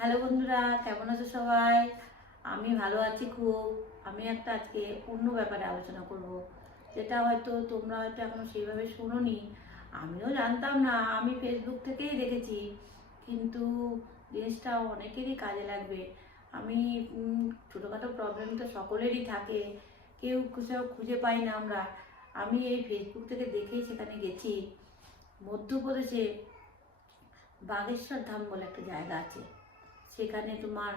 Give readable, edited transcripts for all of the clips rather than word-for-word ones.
Hello বন্ধুরা, কেমন আছো সবাই? আমি ভালো আছি খুব। আমি একটা আজকে অন্য ব্যাপারে আলোচনা করব, যেটা হয়তো তোমরা হয়তো এখনো সেইভাবে শোনোনি। আমিও জানতাম না, আমি ফেসবুক থেকেই দেখেছি, কিন্তু জিনিসটা অনেকেরই কাজে লাগবে। আমি ছোটোখাটো প্রবলেম তো সকলেরই থাকে, কেউ কোথাও খুঁজে পাই না আমরা। আমি এই ফেসবুক থেকে দেখেই সেখানে গেছি। মধ্যপ্রদেশে বাগেশ্বর ধাম বলে একটা জায়গা আছে। সেখানে তোমার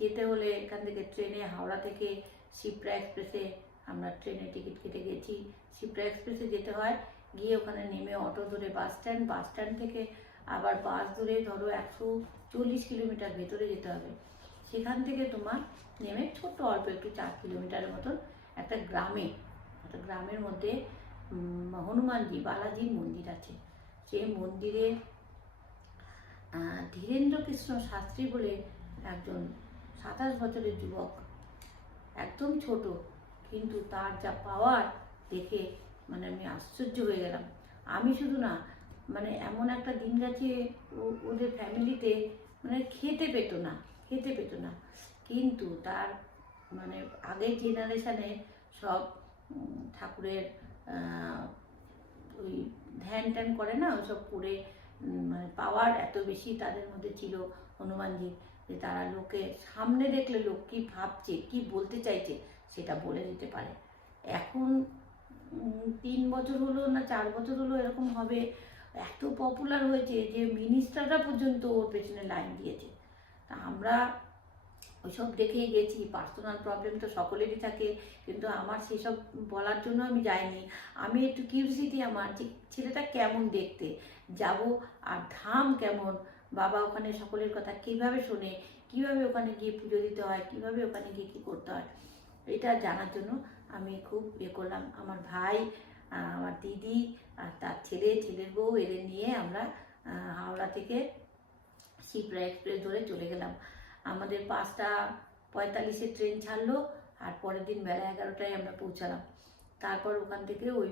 যেতে হলে এখান থেকে ট্রেনে, হাওড়া থেকে শিপ্রা এক্সপ্রেসে আমরা ট্রেনে টিকিট কেটে গেছি। শিপ্রা এক্সপ্রেসে যেতে হয়, গিয়ে ওখানে নেমে অটো ধরে বাস স্ট্যান্ড থেকে আবার বাস ধরে ধরো 140 কিলোমিটার ভেতরে যেতে হবে। সেখান থেকে তোমার নেমে ছোট্ট অল্প একটু 4 কিলোমিটারের মতন একটা গ্রামের মধ্যে হনুমানজি বালাজির মন্দির আছে। সেই মন্দিরে ধীরেন্দ্র কৃষ্ণ শাস্ত্রী বলে একজন 27 বছরের যুবক, একদম ছোট, কিন্তু তার যা পাওয়ার দেখে মানে আমি আশ্চর্য হয়ে গেলাম। আমি শুধু না, মানে এমন একটা দিন গেছে ওদের ফ্যামিলিতে মানে খেতে পেতো না, কিন্তু তার মানে আগের জেনারেশানে সব ঠাকুরের ওই ধ্যান ট্যান করে না, ওইসব করে মানে পাওয়ার এত বেশি তাদের মধ্যে ছিল হনুমানজি, যে তারা লোকে সামনে দেখলে লোক কী ভাবছে, কী বলতে চাইছে সেটা বলে দিতে পারে। এখন 3 বছর হলো না 4 বছর হলো এরকম হবে, এত পপুলার হয়েছে যে মিনিস্টাররা পর্যন্ত ওর পেছনে লাইন দিয়েছে। তা আমরা ওইসব দেখেই গেছি। পার্সোনাল প্রবলেম তো সকলেরই থাকে, কিন্তু আমার সেসব বলার জন্য আমি যাইনি। আমি একটু কিউরিসিটি আমার, যে ছেলেটা কেমন দেখতে, যাব আর ধাম কেমন, বাবা ওখানে সকলের কথা কীভাবে শোনে, কীভাবে ওখানে গিয়ে পুজো দিতে হয়, কীভাবে ওখানে গিয়ে কী করতে হয়, এটা জানার জন্য আমি খুব করলাম। আমার ভাই, আমার দিদি আর তার ছেলের বউ, এদের নিয়ে আমরা হাওড়া থেকে শিপ্রা এক্সপ্রেস ধরে চলে গেলাম। আমাদের 5টা 45-এ ট্রেন ছাড়লো, আর পরের দিন বেলা 11টায় আমরা পৌঁছালাম। তারপর ওখান থেকে ওই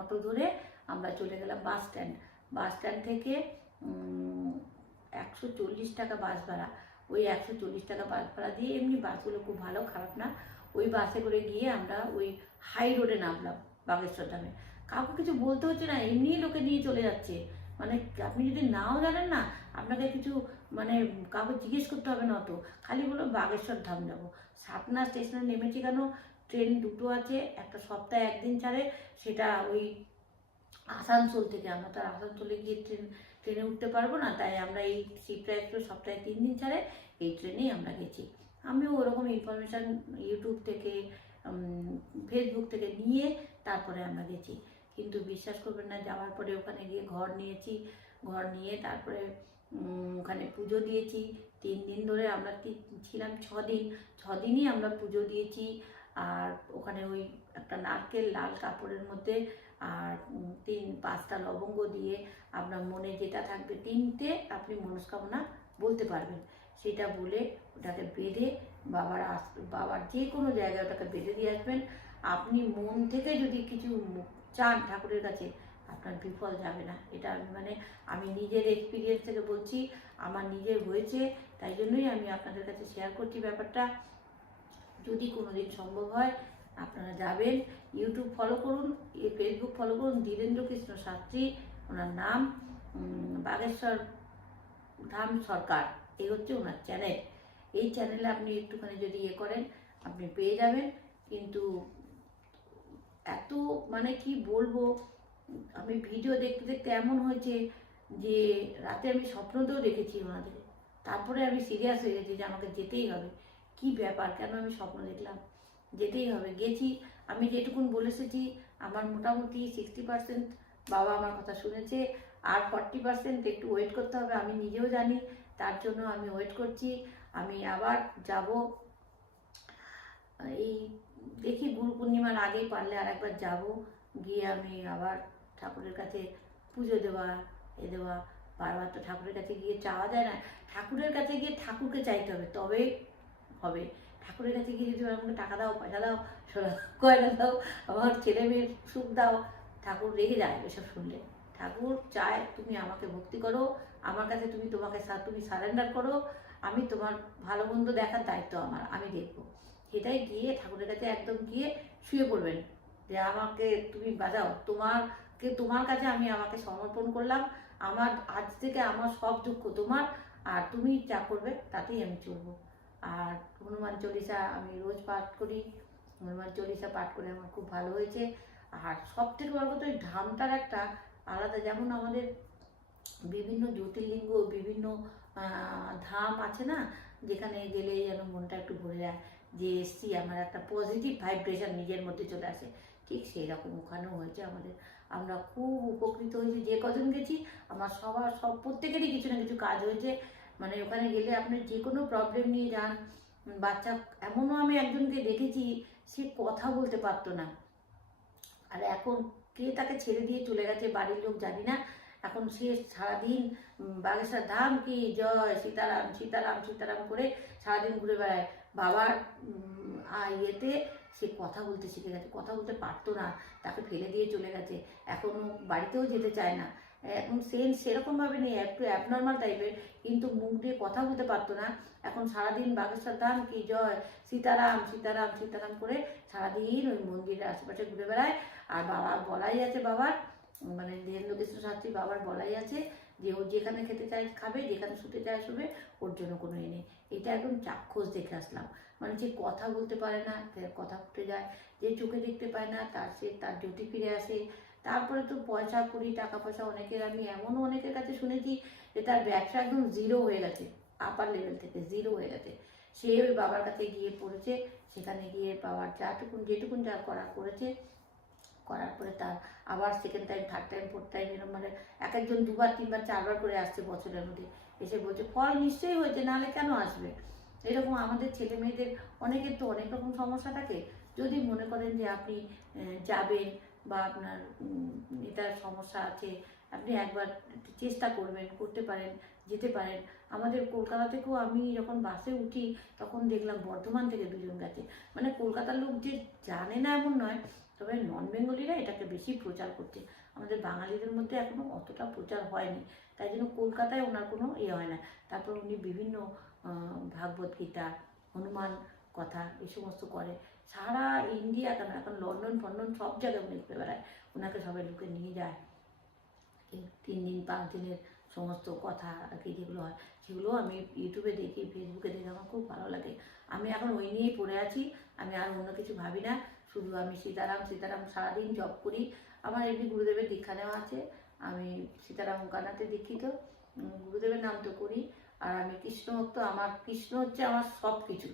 অটো ধরে আমরা চলে গেলাম বাস স্ট্যান্ড থেকে 140 টাকা বাস ভাড়া। ওই 140 টাকা বাস ভাড়া দিয়ে, এমনি বাসগুলো খুব ভালো, খারাপ না, ওই বাসে করে গিয়ে আমরা ওই হাই রোডে নামলাম বাগেশ্বর ধামে। কাউকে কিছু বলতে হচ্ছে না, এমনিই লোকে নিয়ে চলে যাচ্ছে। মানে আপনি যদি নাও জানেন না, আপনাকে কিছু মানে কাউকে জিজ্ঞেস করতে হবে না অত, খালি বলো বাগেশ্বর ধাম যাবো। সাতনা স্টেশনে নেমেছি কেন, ট্রেন দুটো আছে, একটা সপ্তাহে একদিন ছাড়ে, সেটা ওই আসানসোল থেকে। আমরা তো আর আসানসোলে গিয়ে ট্রেনে উঠতে পারবো না, তাই আমরা এই শিপ্রা এক্সপ্রেস সপ্তাহে 3 দিন ছাড়ে এই ট্রেনেই আমরা গেছি। আমিও ওরকম ইনফরমেশান ইউটিউব থেকে ফেসবুক থেকে নিয়ে তারপরে আমরা গেছি। কিন্তু বিশ্বাস করবেন না, যাওয়ার পরে ওখানে গিয়ে ঘর নিয়ে তারপরে ওখানে পুজো দিয়েছি। 3 দিন ধরে আমরা ছিলাম, 6 দিন, 6 দিনই আমরা পুজো দিয়েছি। আর ওখানে ওই একটা নারকেল লাল কাপড়ের মধ্যে আর 5টা লবঙ্গ দিয়ে আপনার মনে যেটা থাকবে, 3টে আপনি মনস্কামনা বলতে পারবেন, সেটা বলে ওটাকে বেঁধে বাবার যে কোনো জায়গায় ওটাকে বেঁধে দিয়ে আসবেন। আপনি মন থেকে যদি কিছু চান ঠাকুরের কাছে, আপনার বিফল যাবে না। এটা আমি নিজের এক্সপিরিয়েন্স থেকে বলছি, আমার নিজের হয়েছে, তাই জন্যই আমি আপনাদের কাছে শেয়ার করছি ব্যাপারটা। যদি কোনো দিন সম্ভব হয় আপনারা যাবেন, ইউটিউব ফলো করুন, ফেসবুক ফলো করুন, ধীরেন্দ্র কৃষ্ণ শাস্ত্রী ওনার নাম, বাগেশ্বর ধাম সরকার, এই হচ্ছে ওনার চ্যানেল। এই চ্যানেলে আপনি একটুখানি যদি করেন, আপনি পেয়ে যাবেন। কিন্তু এত মানে কি বলবো, আমি ভিডিও দেখতে দেখতে এমন হয়েছে যে রাতে আমি স্বপ্নতেও দেখেছি ওনাদের। তারপরে আমি সিরিয়াস হয়ে গেছি যে আমাকে যেতেই হবে। কি ব্যাপার, কেন আমি স্বপ্ন দেখলাম, যেতেই হবে। গেছি, আমি যেটুকুন বলে এসেছি, আমার মোটামুটি 60% বাবা আমার কথা শুনেছে, আর 40% একটু ওয়েট করতে হবে, আমি নিজেও জানি। তার জন্য আমি ওয়েট করছি। আমি আবার যাব, এই দেখি গুরু পূর্ণিমার আগেই পারলে আর একবার যাব, গিয়ে আমি আবার ঠাকুরের কাছে পুজো দেওয়া বারবার তো ঠাকুরের কাছে গিয়ে চাওয়া যায় না। ঠাকুরের কাছে গিয়ে ঠাকুরকে চাইতে হবে, তবে হবে। ঠাকুরের কাছে গিয়ে যদি আমাকে টাকা দাও, পয়সা দাও, সোনা গয়না দাও, আমার ছেলে মেয়ের সুখ দাও, ঠাকুর রেগে যায় এসব শুনলে। ঠাকুর চায় তুমি আমাকে ভক্তি করো, আমার কাছে তুমি সারেন্ডার করো, আমি তোমার ভালো মন্দ দেখার দায়িত্ব আমার, আমি দেখবো। সেটাই গিয়ে ঠাকুরের কাছে একদম গিয়ে শুয়ে পড়বেন যে আমাকে তুমি বাঁচাও, তোমার কাছে আমি আমাকে সমর্পণ করলাম, আমার আজ থেকে আমার সব দুঃখ তোমার, আর তুমি যা করবে তাতেই আমি চলবো। আর হনুমান চল্লিশা আমি রোজ পাঠ করি, হনুমান চল্লিশা পাঠ করে আমার খুব ভালো হয়েছে। আর সব থেকে বড় কথা, ওই ধামটার একটা আলাদা, যেমন আমাদের বিভিন্ন জ্যোতির্লিঙ্গ, বিভিন্ন ধাম আছে না, যেখানে গেলে যেন মনটা একটু ভরে যায়, যে এসছি, আমার একটা পজিটিভ ভাইব্রেশন নিজের মধ্যে চলে আসে, ঠিক সেই রকম ওখানেও হয়েছে আমাদের। আমরা খুব উপকৃত হয়েছি, যে কজন গেছি আমার সব প্রত্যেকেরই কিছু না কিছু কাজ হয়েছে। মানে ওখানে গেলে আপনি যে কোনো প্রবলেম নিয়ে যান, বাচ্চা, এমনও আমি একজনকে দেখেছি সে কথা বলতে পারতো না, আর এখন কে তাকে ছেড়ে দিয়ে চলে গেছে বাড়ির লোক জানি না, এখন সে সারাদিন বাগেশ্বর ধাম কি জয়, সীতারাম সীতারাম সীতারাম করে সারাদিন ঘুরে বেড়ায়। বাবার ইয়েতে সে কথা বলতে শিখে গেছে, কথা বলতে পারতো না, তাকে ফেলে দিয়ে চলে গেছে, এখনও বাড়িতেও যেতে চায় না। এখন সেরকমভাবে নেই, একটু অ্যাবনর্মাল টাইপের, কিন্তু মুখ দিয়ে কথা বলতে পারতো না, এখন সারাদিন বাগেশ্বর ধাম কি জয়, সীতারাম সীতারাম সীতারাম করে সারাদিন ওই মন্দিরের আশেপাশে ঘুরে বেড়ায়। আর বাবার বলাই আছে, বাবার মানে ধীরেন্দ্র কৃষ্ণ শাস্ত্রী বাবার বলাই আছে যে ও যেখানে খেতে চায় খাবে, যেখানে শুতে চায় শুবে, ওর জন্য কোনো এ নেই। এটা একদম চাক্ষুষ দেখে আসলাম। মানে যে কথা বলতে পারে না কথা ফুটে যায়, যে চোখে দেখতে পায় না তার জ্যোতি ফিরে আসে। তারপরে তো পয়সা কড়ি, টাকা পয়সা, অনেকের আমি এমনও অনেকের কাছে শুনেছি যে তার ব্যবসা একদম জিরো হয়ে গেছে, আপার লেভেল থেকে জিরো হয়ে গেছে, সে ওই বাবার কাছে গিয়ে পড়েছে, সেখানে গিয়ে বাবার যেটুকুন যা করেছে, করার পরে তার আবার second time, third time, fourth time, এরকম মানে এক একজন 2বার 3বার 4বার করে আসছে বছরের মধ্যে, এসে বলছে ফল নিশ্চয়ই হয়েছে, নাহলে কেন আসবে। এরকম আমাদের ছেলে মেয়েদের অনেকের তো অনেক রকম সমস্যা থাকে, যদি মনে করেন যে আপনি যাবেন বা আপনার এটার সমস্যা আছে, আপনি একবার চেষ্টা করতে পারেন, যেতে পারেন। আমাদের কলকাতা থেকেও আমি যখন বাসে উঠি তখন দেখলাম বর্ধমান থেকে 2জন গেছে। মানে কলকাতার লোক যে জানে না এমন নয়, তবে নন বেঙ্গলিরা এটাকে বেশি প্রচার করছে, আমাদের বাঙালিদের মধ্যে এখনও অতটা প্রচার হয়নি, তাই জন্য কলকাতায় ওনার কোনো হয় না। তারপর উনি বিভিন্ন ভাগবত গীতা, হনুমান কথা এই সমস্ত করে, সারা ইন্ডিয়া কেন, এখন লন্ডন ফন্ডন সব জায়গায় উনি ঘুরে বেড়ায়, ওনাকে সবাই লোকে নিয়ে যায়। 3 দিন 5 দিনের সমস্ত কথা আর কি যেগুলো হয়, সেগুলো আমি ইউটিউবে দেখি, ফেসবুকে দেখি, আমার খুব ভালো লাগে। আমি এখন ওই নিয়েই পড়ে আছি, আমি আর অন্য কিছু ভাবি না, শুধু আমি সীতারাম সীতারাম সারাদিন জপ করি। আমার এমনি গুরুদেবের দীক্ষা নেওয়া আছে, আমি সীতারাম গানাতে দীক্ষিত, গুরুদেবের নাম তো করি। আর আমি কৃষ্ণ ভক্ত, আমার কৃষ্ণ হচ্ছে আমার সব কিছু,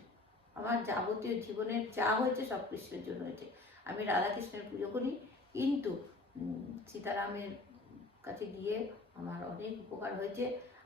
আমার যাবতীয় জীবনের যা হয়েছে সব কৃষ্ণের জন্য হয়েছে। আমি রাধাকৃষ্ণের পুজো করি, কিন্তু সীতারামের কাছে গিয়ে আমার অনেক উপকার হয়েছে,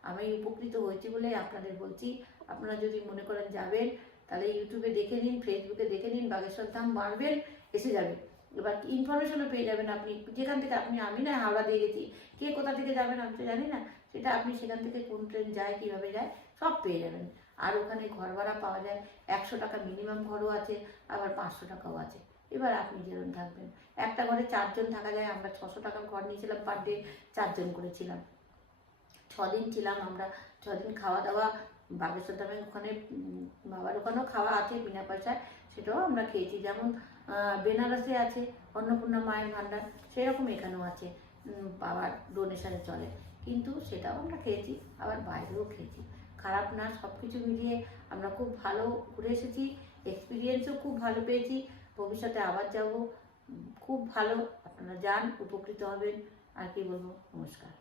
আমি উপকৃত হয়েছি বলে আপনাদের বলছি। আপনারা যদি মনে করেন যাবেন, তাহলে ইউটিউবে দেখে নিন, ফেসবুকে দেখে নিন, বাগেশ্বর ধাম মারবেন, এসে যাবেন। এবার ইনফরমেশনও পেয়ে যাবেন আপনি যেখান থেকে, আমি না হাওড়া দিয়ে গেছি, কে কোথা থেকে যাবেন আমি তো জানি না, সেটা আপনি সেখান থেকে কোন ট্রেন যায়, কীভাবে যায়, সব পেয়ে যাবেন। আর ওখানে ঘর ভাড়া পাওয়া যায়, 100 টাকা মিনিমাম ঘরও আছে, আবার 500 টাকাও আছে। এবার আপনি যেরকম থাকবেন, একটা ঘরে 4 জন থাকা যায়, আমরা 600 টাকার ঘর নিয়েছিলাম, পার ডে 4 জন করেছিলাম, 6 দিন ছিলাম আমরা। 6 দিন খাওয়া দাওয়া বাগেশ্বর ধামে, ওখানে বাবার ওখানেও খাওয়া আছে বিনা পয়সায়, সেটাও আমরা খেয়েছি। যেমন বেনারসে আছে অন্নপূর্ণা মায়ের ভাণ্ডার, সেরকম এখানেও আছে, বাবার ডোনেশনে চলে, কিন্তু সেটাও আমরা খেয়েছি, আবার বাইরেও খেয়েছি। খারাপ না, সব কিছু মিলিয়ে আমরা খুব ভালো ঘুরে এসেছি, এক্সপিরিয়েন্সও খুব ভালো পেয়েছি, ভবিষ্যতে আবার যাব, খুব ভালো। আপনারা যান, উপকৃত হবেন। আর কি বলবো, নমস্কার।